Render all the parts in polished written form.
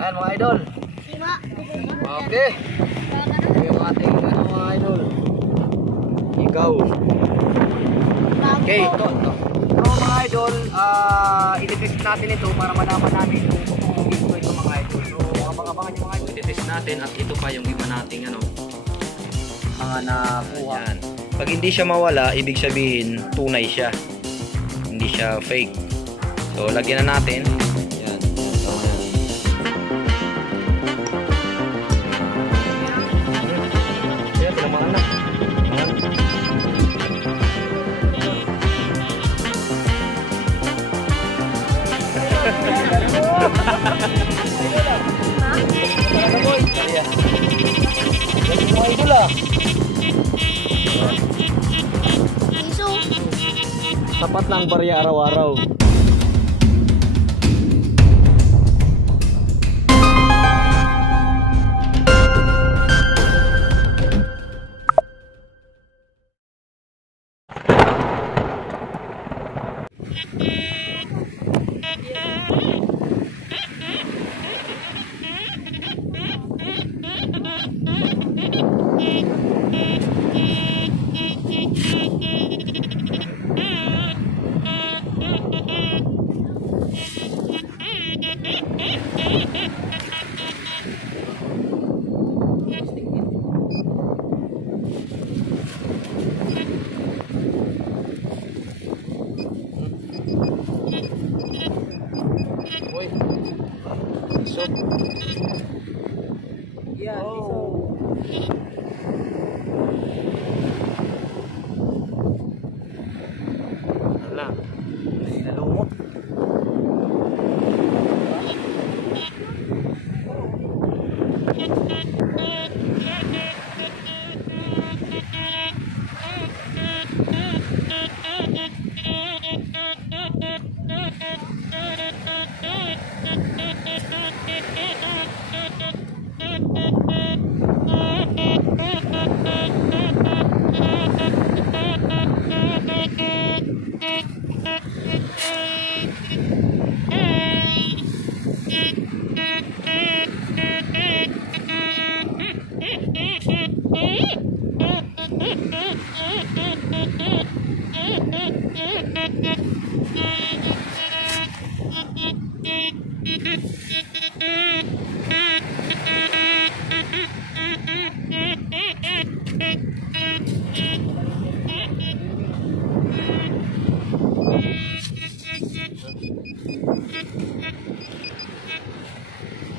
Ayan mga idol. Okay. Ito yung ating mga idol. Ikaw. Okay, ito. So mga idol, i-test natin ito para malaman natin kung totoong ito mga idol. So abang-abangan yung mga idol. I-test natin at ito pa yung iba nating mga nakuha. Ayan. Pag hindi siya mawala, ibig sabihin tunay siya. Hindi siya fake. So lagyan na natin. Ayan. Tama yan. Ayan, tinamaan na. Sapat lang barya araw-araw. Yan, wala. Nalumot.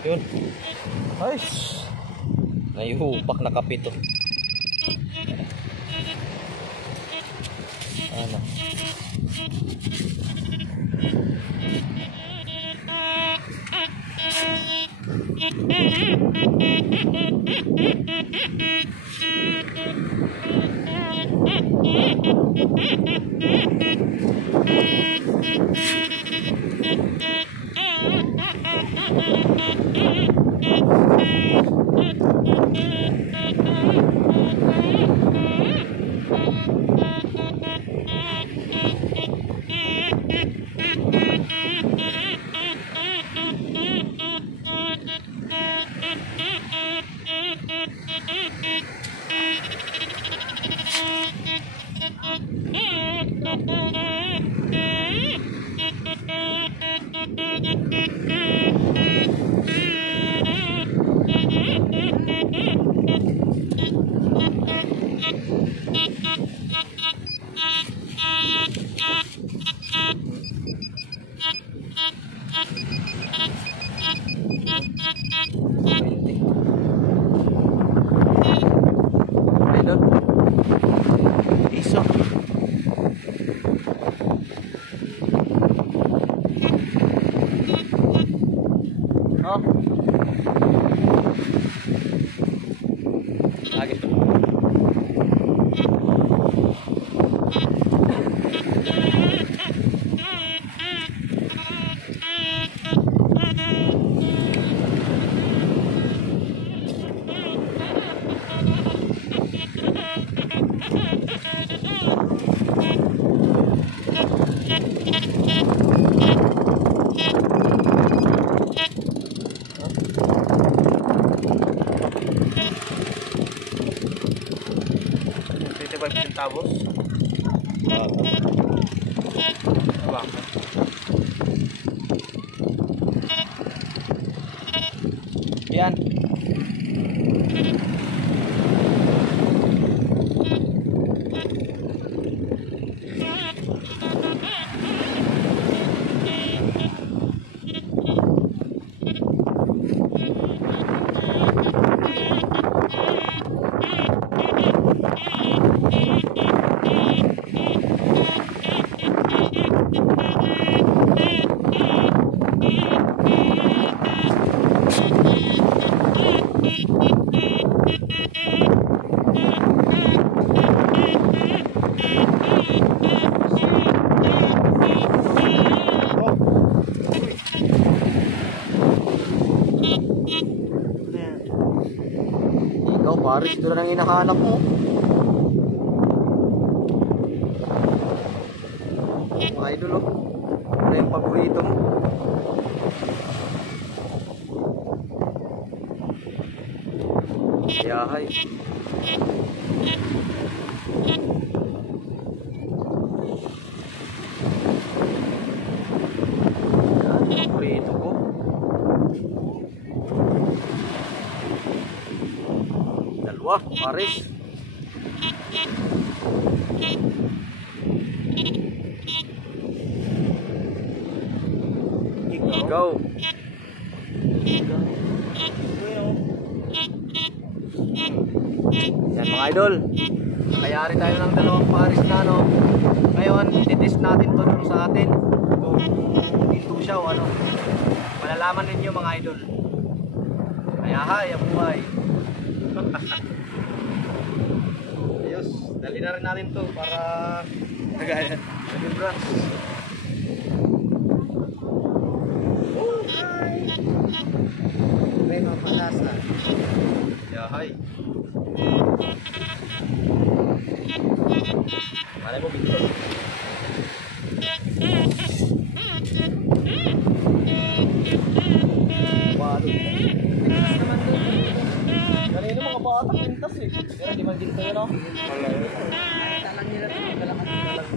Yun. Ay, naihupak na kapito. Ano? Centavos. Yan. Ikaw pares, ito lang hinahanap mo. Mga idol oh. Ano yung paborito mo? Yahay. Yan, paborito ko. Dalawa, pares. Ikaw. Yan mga idol. Kayari tayo ng dalawang pares na no. Ngayon, i-test natin to dun sa atin. Kung ito siya o ano. Malalaman ninyo mga idol. Kaya hay, ang buhay. Ayos, dali na rin natin to para nagaya. Libra. May mapalasa. Yahay. Malay mo bito. Kanina mga bata pintas eh. Pero di man dito yun o. Talang nila ito. Kalakas talang.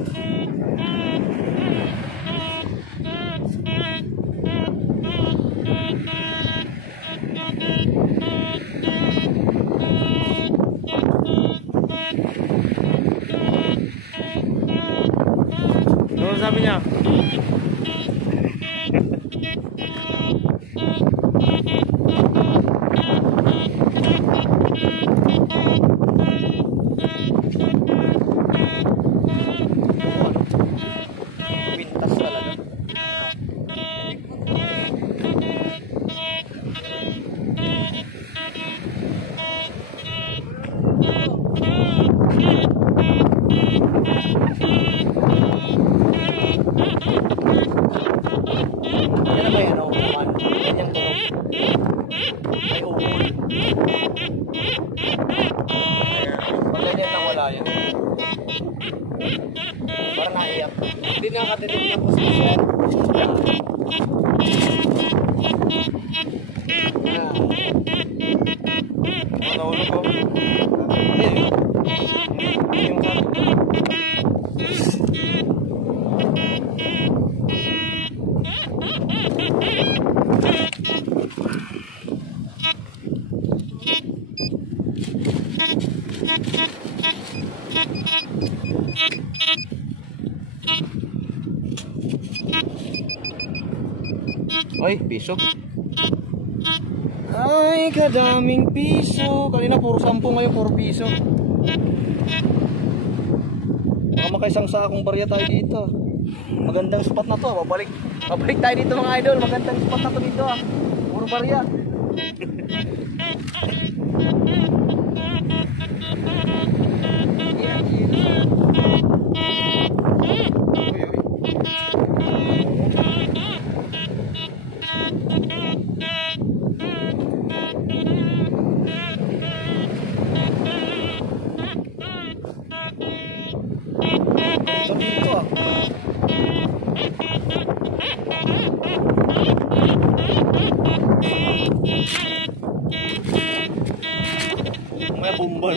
Ano sabi niya? Pintas talaga. Yan ba yan o? Yan tunog. Ay uul. Pag ganyan lang wala yan. Parang naiyak. Hindi nakakatinig niya po sa sir. Nahulog ko. Hindi. Yung ay, piso. Ay, kadaming piso. Kanina puro 10, ngayon puro piso. Baka makaisang sakong barya tayo dito. Magandang spot na to. Babalik tayo dito mga idol. Magandang spot na to dito ah. Puro barya. Dito ah. bumbal.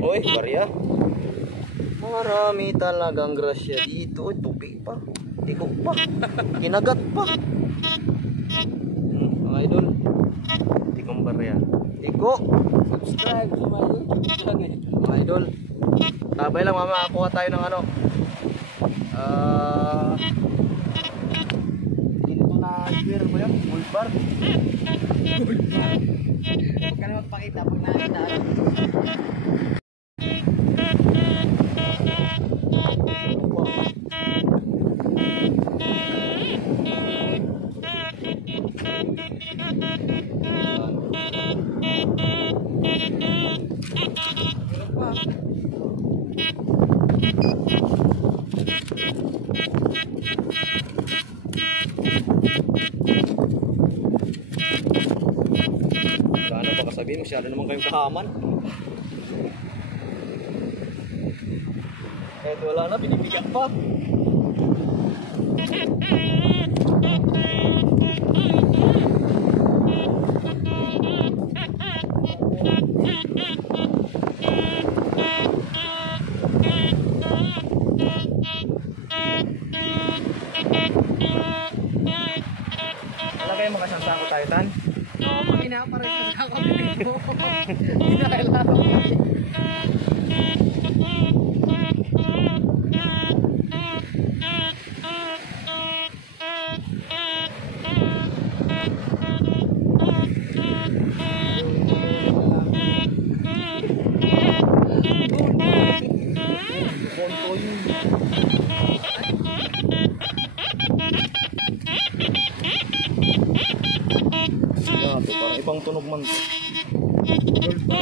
Hoy, barya. Marami talagang grasya dito. Tubig pa. Ikot pa. Kinagat pa. Mga idol. Tikong barya. Iko. Subscribe to my YouTube channel. Mga idol. Tabay lang mama. Kuha tayo ng ano. Dito na spear ba yan? Full bar. Huwag ka na magpakita pag nakita. Sana baka sabihin masyado naman kayong kahaman. Kahit wala na, binibigyan pa. Wala kayo makasang sako tayo, Tan? Oo, pangina pa rin sa sako. Para ibang tunog man. Dito.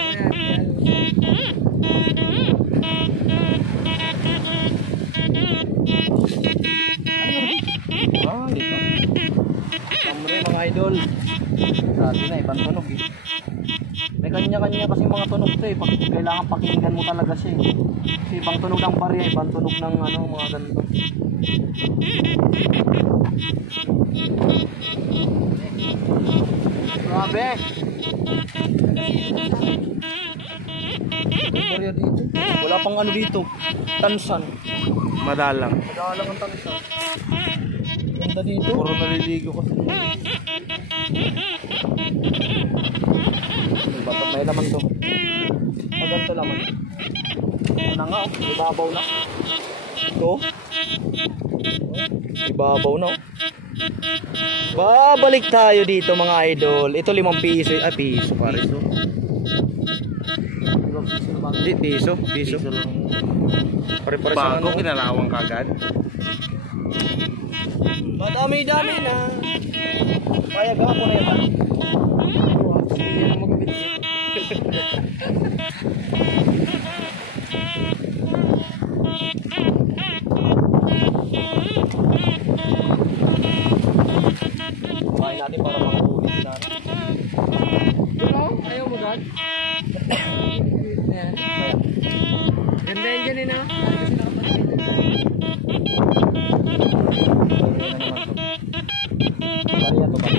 Samre mga idol. Grabe na, ibang tunog eh. May kanya-kanya kasi mga tunog to eh. Kailangan pakinggan mo talaga siya eh. Kasi ibang tunog ng barya, ibang tunog ng ano, mga ganito. Grabe! Wala pang ano dito. Tansan. Madalang. Madalang ang tansan. Ganda dito. Puro naliligo kasi. Ba't may laman to? Maganda laman. Ano nga oh. Ibabaw na. Ito. Ibabaw na oh. Babalik tayo dito mga idol. Ito 5 piso. Ah, piso pares oh. Hindi, piso. Pare-pare sa Bago kinalawang kagad. Madami-dami na. Payag ako na yan. Sige na magbitbit. Kumain natin para makakulit na. Ano? Ayaw mo gan? Ganda yun dyan eh na. Bariya to ba?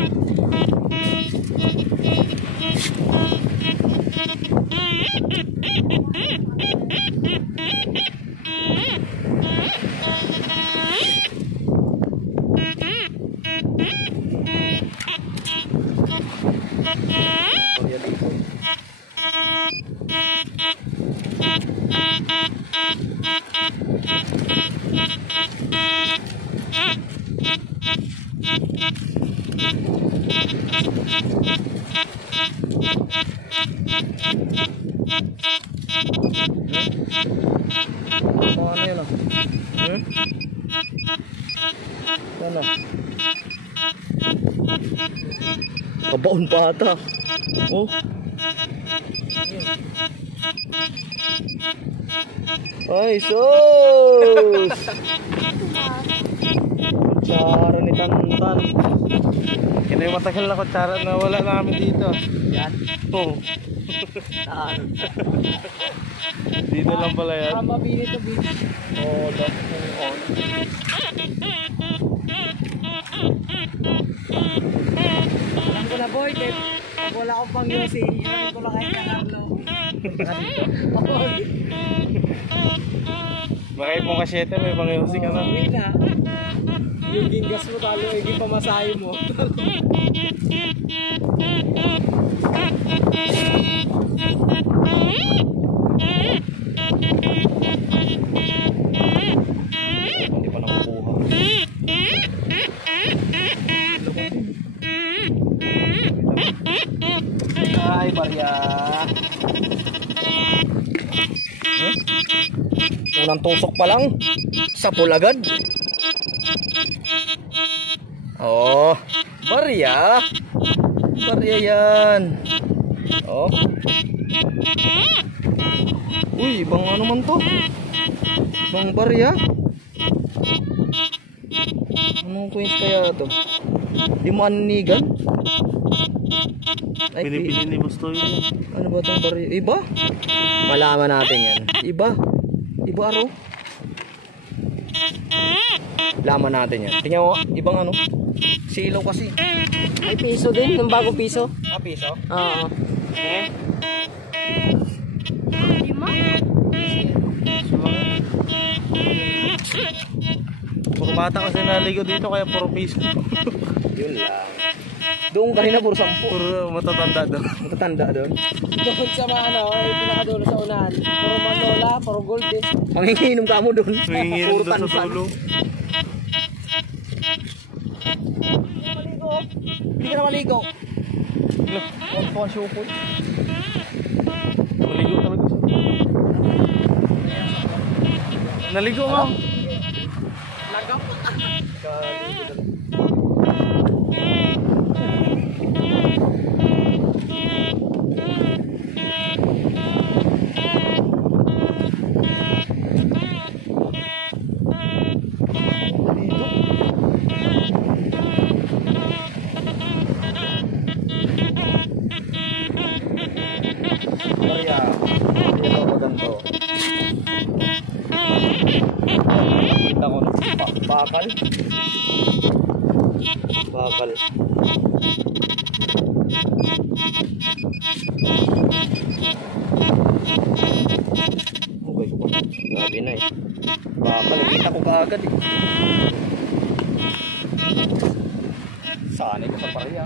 Ano yun? Ano? Kabaon pa ata. Oh. Ay, sus! Kutsara ni Tantan. Ito yung matagal na kutsara na wala namin dito. Yan. Oh. Saan? Dito lang pala yan. Mabili to bili. Oh, that's on. Alam ko na boy, pag wala akong pang using, hindi ko makain ka Carlo. Baka pong kasyete, may pang-using ka na. Na. Yung gingas mo talo, yung pamasahe mo. Hindi pa nakukuha. Ay, barya. Unang tusok pa lang. Sapul agad. Oh, barya. Barya yan. Oh. Uy, ibang ano man to? Ibang barya. Anong twins kaya to? Di mo aninigan? Ay, Pinipili ni Busto yun. ano ba itong barya? Iba? Malaman natin yan. Iba? Iba aro? Laman natin yan. Tingnan mo, ibang ano? Silaw kasi. Ay, piso din, ng bagong piso. Ah, piso? Oo. Eh? Puro bata kasi naligo dito kaya puro piso. Yun lang. Doon kanina puro 10. Puro matatanda daw. Matatanda doon. Bukod sa mga ano, yung pinakadulo sa unahan. Puro Mandola, puro gold din. Panginginom ka mo doon. Swingin Puro doon sa tansan. dulo. Hindi ka na maligo. Ano po ang syupoy? Maligo talaga siya. Naligo nga. Lagaw. Barya. Ito maganda. Kita ko no. Bakal. Bakal. Okay ko ba? Grabe na eh. Bakal. Kita ko kaagad eh. Sanay ko sa pariya.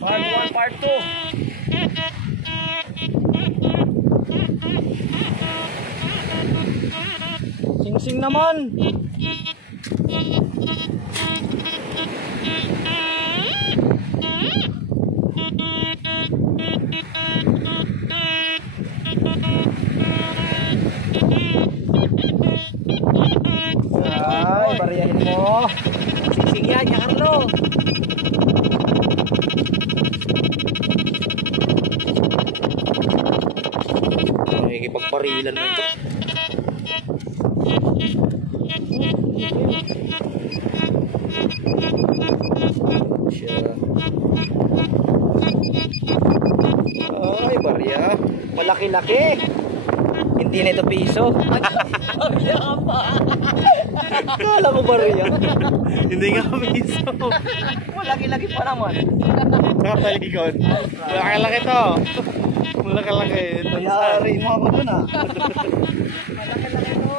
Part 1, part 2. Sing-sing naman. Ay, bariyahin mo. Sing-sing yan, ya Carlo. Nakikipagparilan na ito. Ay, barya. Malaki-laki. Hindi na ito piso. Kala ko barya. Hindi nga piso. Malaki-laki pa naman. Nakapalikod. Malaki-laki to. Malaki-laki. Mayari mo ako dun ah. Malaki-laki mo.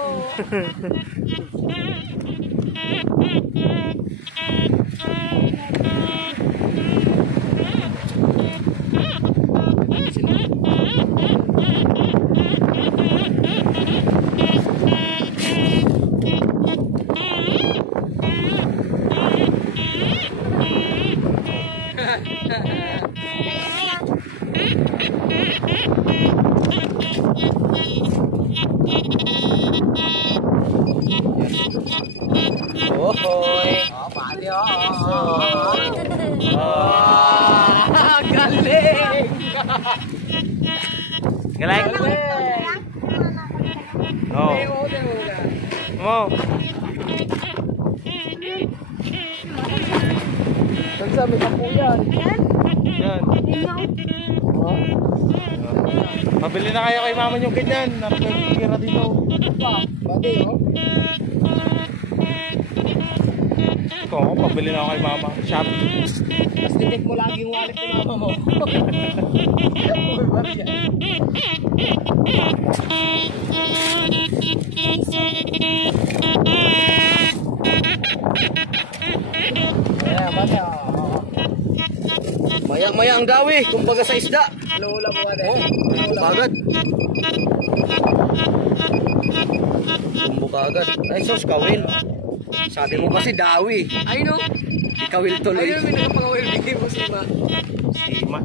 Ohoy. Oh, pali galing. Galing? Oo. Mo. Nagsabi ka po yan. Yan. Pabili na kayo kay mama yung ganyan. Napagkira dito. Bagay oh. Ikaw ako, pabili na ako kay mama. Shopee. Tapos tinik mo lagi yung wallet ni mama mo. Maya-maya ang gawi, kumbaga sa isda. Ano ulam mo ate? Agad. Kumbuka agad. Ay sos, kawil. Sabi mo kasi dawi. Ay no. Di kawil tuloy. Ayun, may nakapangawil. Bigay mo si Ma. Sima.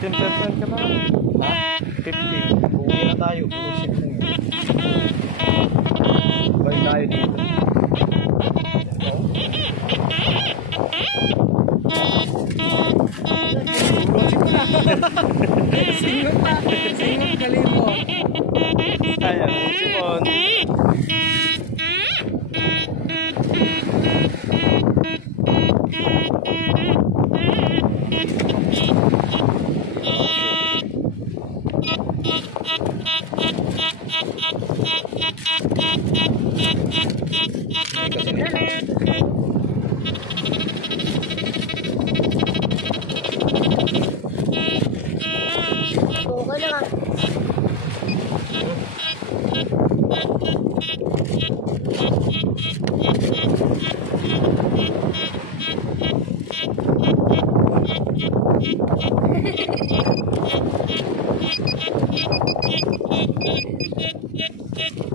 $15 ka na. 50. Uwi na tayo. Bullshit mo yun. Balik tayo dito. Singot na. Singot galing mo. Ayan, Simon. Okay lang.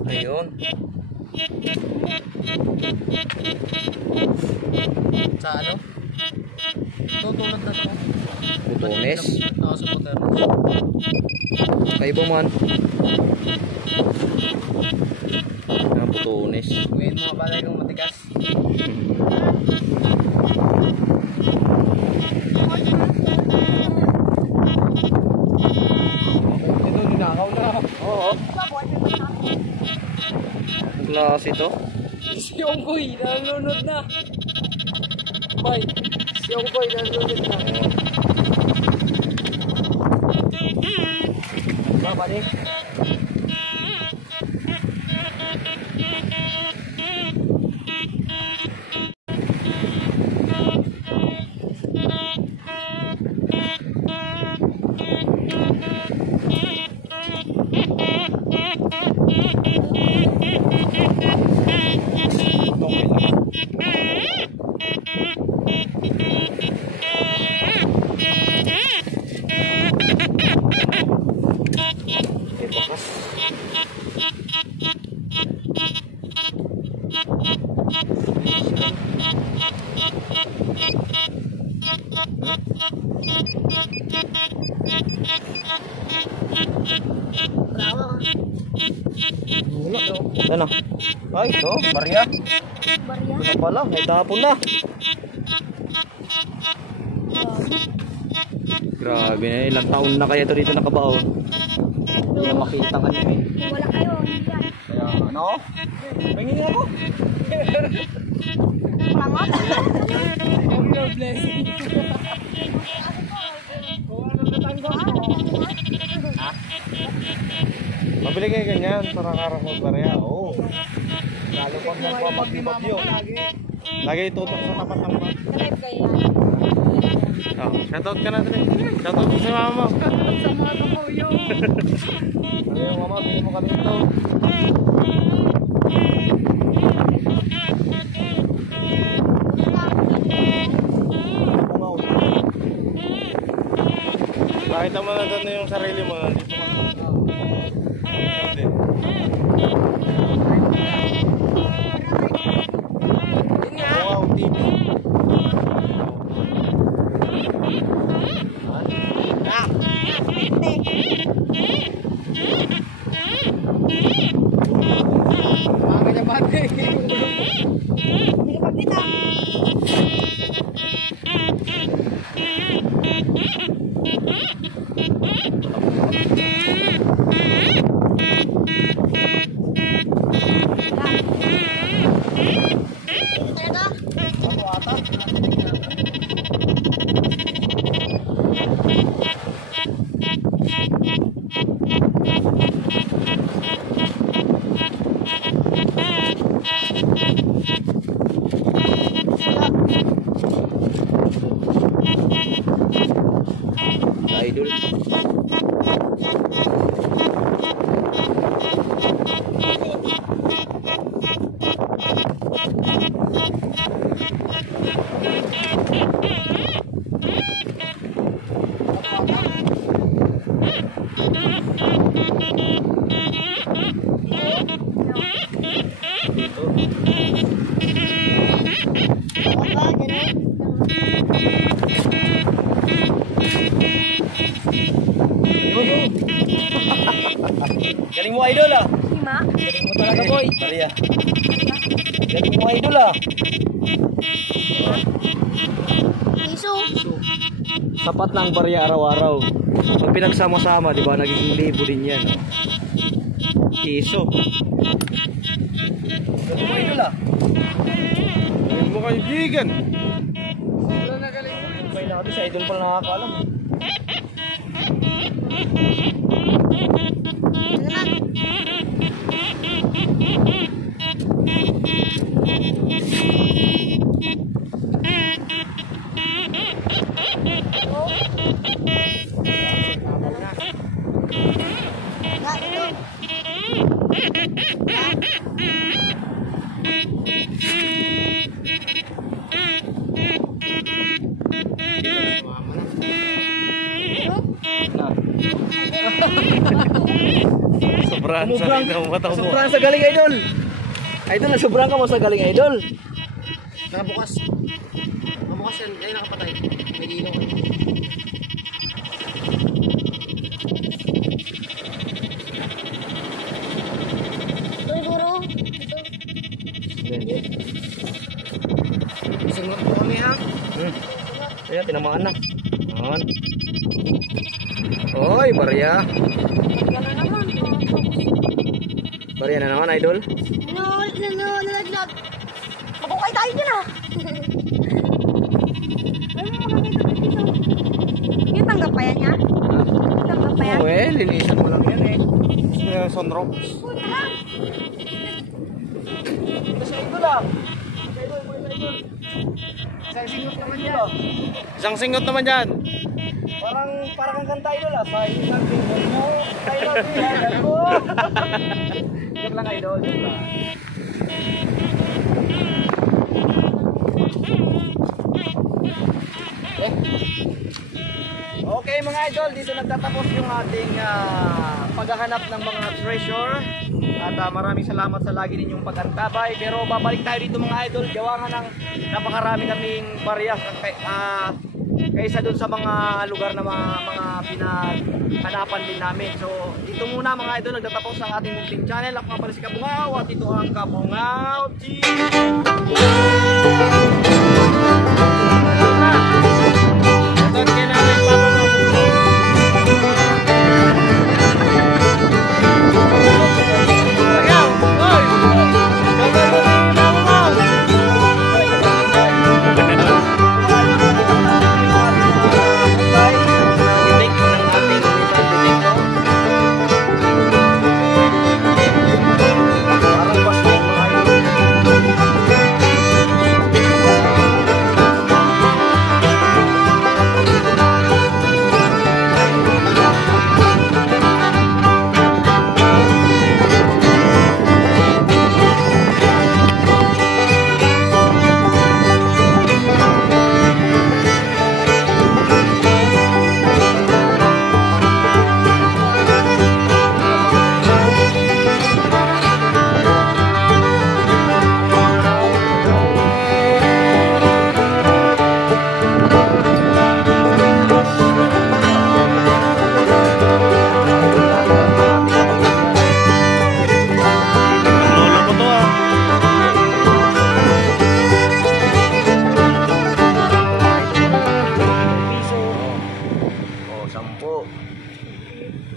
Ayun. Sa ano? Tutulad na to. Butones. Nakaso po tayo. Kaiba man. Ang butones. Ngayon mga balay kong matigas. Ito, ninakaw na. Oo. Klase to. Si Onggoy, nanonood na. Bay, si Onggoy, nanonood na. Babalik. Ano? Ay, ito, barya. Ito na pala, may tapon na. Grabe na, ilang taon na kaya ito dito nakabaon. Hindi na makita ka niya eh. Wala kayo, hindi yan. Kaya ano? Pangingin ako. Pangat. Ang Lord blessing. Mabili kayo ganyan para karakot barya. Oo. Lalo pag magpapag-bagyo. Lagi itutok sa tapat ng bag. Drive kayo yan. Oh, shoutout ka na dre. Shoutout mo sa mama mo. Sa mga kamuyo. Ano yung mama, bili mo kami ito. Pakita mo na doon yung sarili mo. Dito ka. Wow, TV. Mga kanya bate. Hindi ka pagkita. Idol. Galing mo idol ah. Lima? Galing mo talaga boy. Maria. Galing mo idol ah. Piso. Sapat lang barya araw-araw. Pag pinagsama-sama, di ba, naging libo din yan. Piso. Galing mo idol ah. Galing mo kaibigan. Wala na galing mo. May natin sa idol pala nakakaalam. Ano na? Sobrang sa ito mo mata mo. Sobrang sa galing idol. Idol, sobrang ka mo sa galing idol. Nakabukas. Nakabukas yan. Kaya nakapatay. May ilaw. Guro. Sunod po kami ha. Ayan, tinamaan na. Ayan. Oy, Maria. Wala naman. Maria na naman, idol. Nalaglag. Mabukay tayo dyan ah. Ay, mga ganito dito. Yung tanggap pa yan niya? Tanggap pa yan? Well, linisan mo lang yan eh. Sunrocks. Puta lang. Ito sa idol ah. Isang singot naman yan. Isang singot naman dyan. Parang kang kanta idol ah. Sa isang single mo, I love you, idol ko. Joke lang idol, joke lang. Okay mga idol, dito nagtatapos yung ating paghahanap ng mga treasure. At maraming salamat sa lagi ninyong pag-antabay. Pero babalik tayo dito mga idol. Gawa ng napakarami kaming barya kaysa doon sa mga lugar na mga pinaghanapan din namin. So dito muna mga idol, nagtatapos ang ating munting channel. Ako nga pala si Kabungaw at ito ang Kabungaw TV.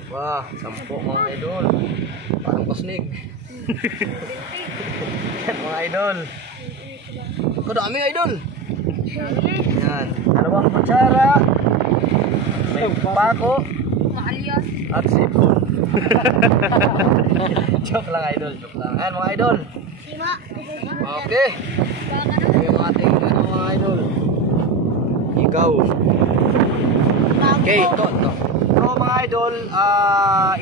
Wah, 10 mga idol. Parang pasnig. Mga idol. Kadami idol. Yan. 2 kutsara. May pako. Maalios. At sipon. Joke lang idol. Joke lang. Ayan mga idol. Sima. Okay. Ito yung ating mga idol. Ikaw. Okay, ito. So mga idol,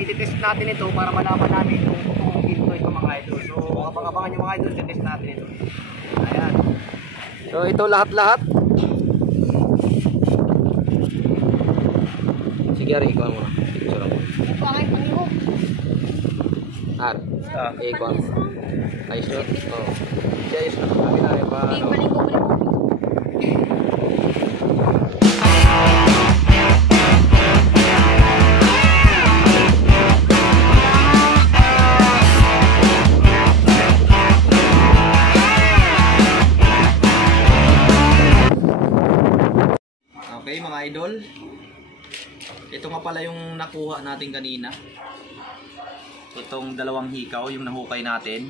ititest natin ito para malaman namin kung totoong ginto ito mga idol. So abang-abangan yung mga idol, ititest natin ito. Ayan. So ito lahat-lahat. Sige, Ari, ikaw muna. Picture ako. Pangit ang ihok. Ikaw mo. Ayos yun? Oo. Sige, ayos na. Kami na rin pa. Baligo. Okay mga idol, ito nga pala yung nakuha natin kanina. Itong 2 hikaw yung nahukay natin.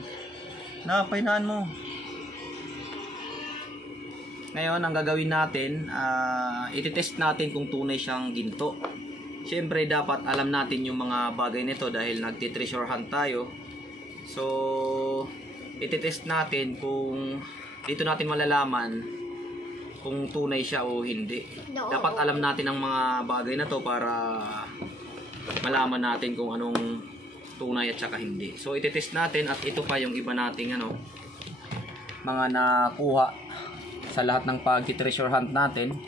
Napainaan mo. Ngayon ang gagawin natin, ititest natin kung tunay siyang ginto. Siyempre dapat alam natin yung mga bagay nito dahil nagti-treasure hunt tayo. So ititest natin kung dito natin malalaman kung tunay siya o hindi. Dapat alam natin ang mga bagay na to para malaman natin kung anong tunay at saka hindi. So ititest natin at ito pa yung iba nating mga nakuha sa lahat ng pag-treasure hunt natin.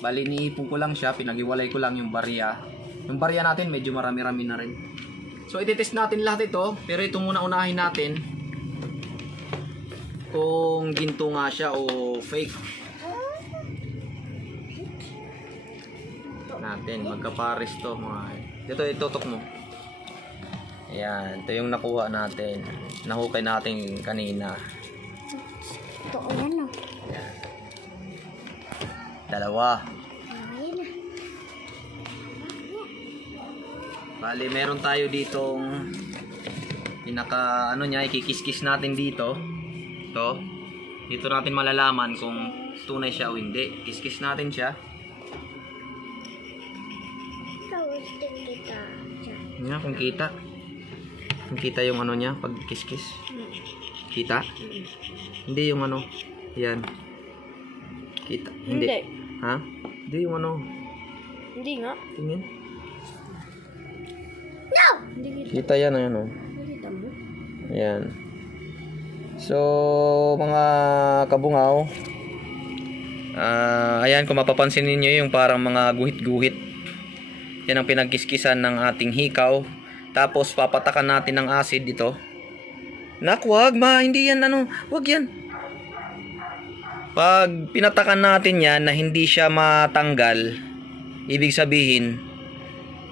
Bali niipon ko lang siya, pinag-iwalay ko lang yung barya. Yung barya natin medyo marami-rami na rin. So ititest natin lahat ito, pero ito muna unahin natin kung ginto nga siya o fake. Natin magkapares to mga dito, itutok mo. Ayan, ito yung nakuha natin, nahukay natin kanina. Ito o yan o. Ayan. 2. Ayun na. Bali meron tayo ditong pinaka niya, ikikis-kis natin dito. Dito natin malalaman kung tunay siya o hindi. Kis-kis natin siya. Yan, kung kita. Kung kita yung niya pag kiss-kiss. Kita? Hindi yung yan. Kita. Hindi. Ha? Hindi yung Hindi nga. Tingin. No! Kita yan Nakita mo? Yan. So, mga kabungaw. Ayan, kung mapapansin ninyo yung parang mga guhit-guhit. Yan ang pinagkiskisan ng ating hikaw. Tapos papatakan natin ng acid dito. Naku, wag hindi yan wag yan. Pag pinatakan natin yan na hindi siya matanggal, ibig sabihin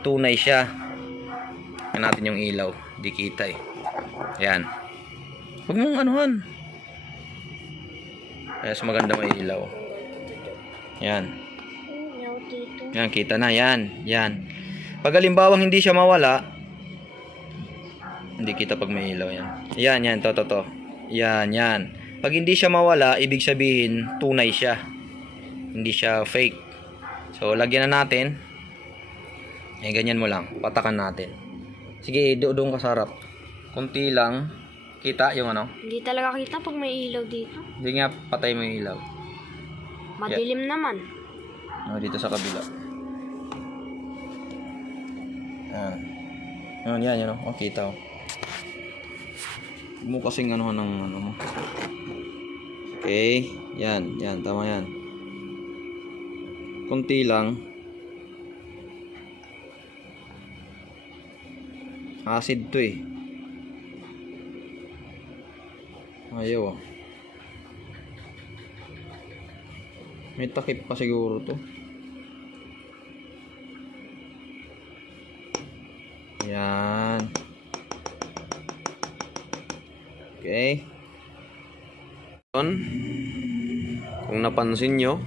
tunay siya. Yan natin yung ilaw, di kita eh. Yan. Wag mong anuhan. Mas maganda may ilaw. Yan. Yan, kita na yan. Yan. Pag halimbawang hindi siya mawala, hindi kita pag may ilaw yan. Yan, to. Yan. Pag hindi siya mawala, ibig sabihin tunay siya. Hindi siya fake. So, lagyan na natin. Ganyan mo lang. Patakan natin. Sige, doon ka sa harap. Kunti lang. Kita yung Hindi talaga kita pag may ilaw dito. Hindi nga, patay mo yung ilaw. Madilim naman. Dito sa kabila. Yan. Kita. Huwag mo kasing ng mo. Okay. Yan. Tama yan. Kunti lang. Acid to eh. Ayaw. May takip pa siguro to. Yan. Okay. Kung napansin nyo,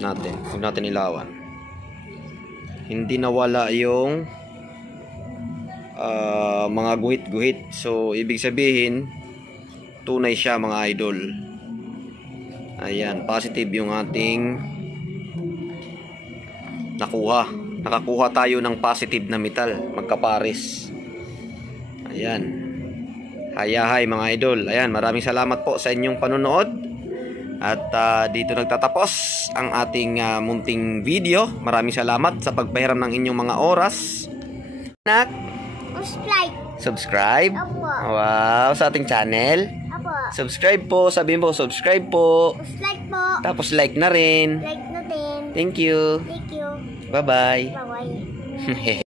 huwag natin ilawan. hindi nawala yung mga guhit-guhit. So ibig sabihin tunay siya mga idol. Ayan, positive yung ating nakuha. Nakakuha tayo ng positive na metal, magkapares. Ayan. Hayahay mga idol. Ayan, maraming salamat po sa inyong panonood. At dito nagtatapos ang ating munting video. Maraming salamat sa pagpahiram ng inyong mga oras. Subscribe. Apo. Wow, sa ating channel. Apo. Subscribe po. Sabihin po, subscribe po. Like po. Tapos like na rin. Like na din. Thank you. Thank you. Bye-bye. Bye-bye.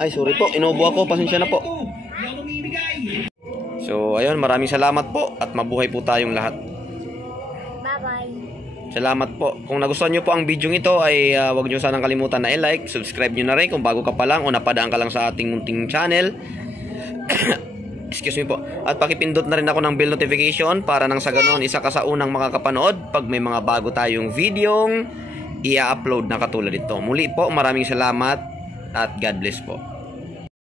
Ay, sorry po. Inubo ako. Pasensya na po. So, ayun. Maraming salamat po. At mabuhay po tayong lahat. Bye-bye. Salamat po. Kung nagustuhan nyo po ang video ito ay huwag nyo sanang kalimutan na i-like. Subscribe nyo na rin kung bago ka pa lang o napadaan ka lang sa ating munting channel. Excuse me po. At pakipindot na rin ako ng bell notification para nang sa ganoon isa ka sa unang makakapanood pag may mga bago tayong videong i-upload na katulad ito. Muli po, maraming salamat at God bless po.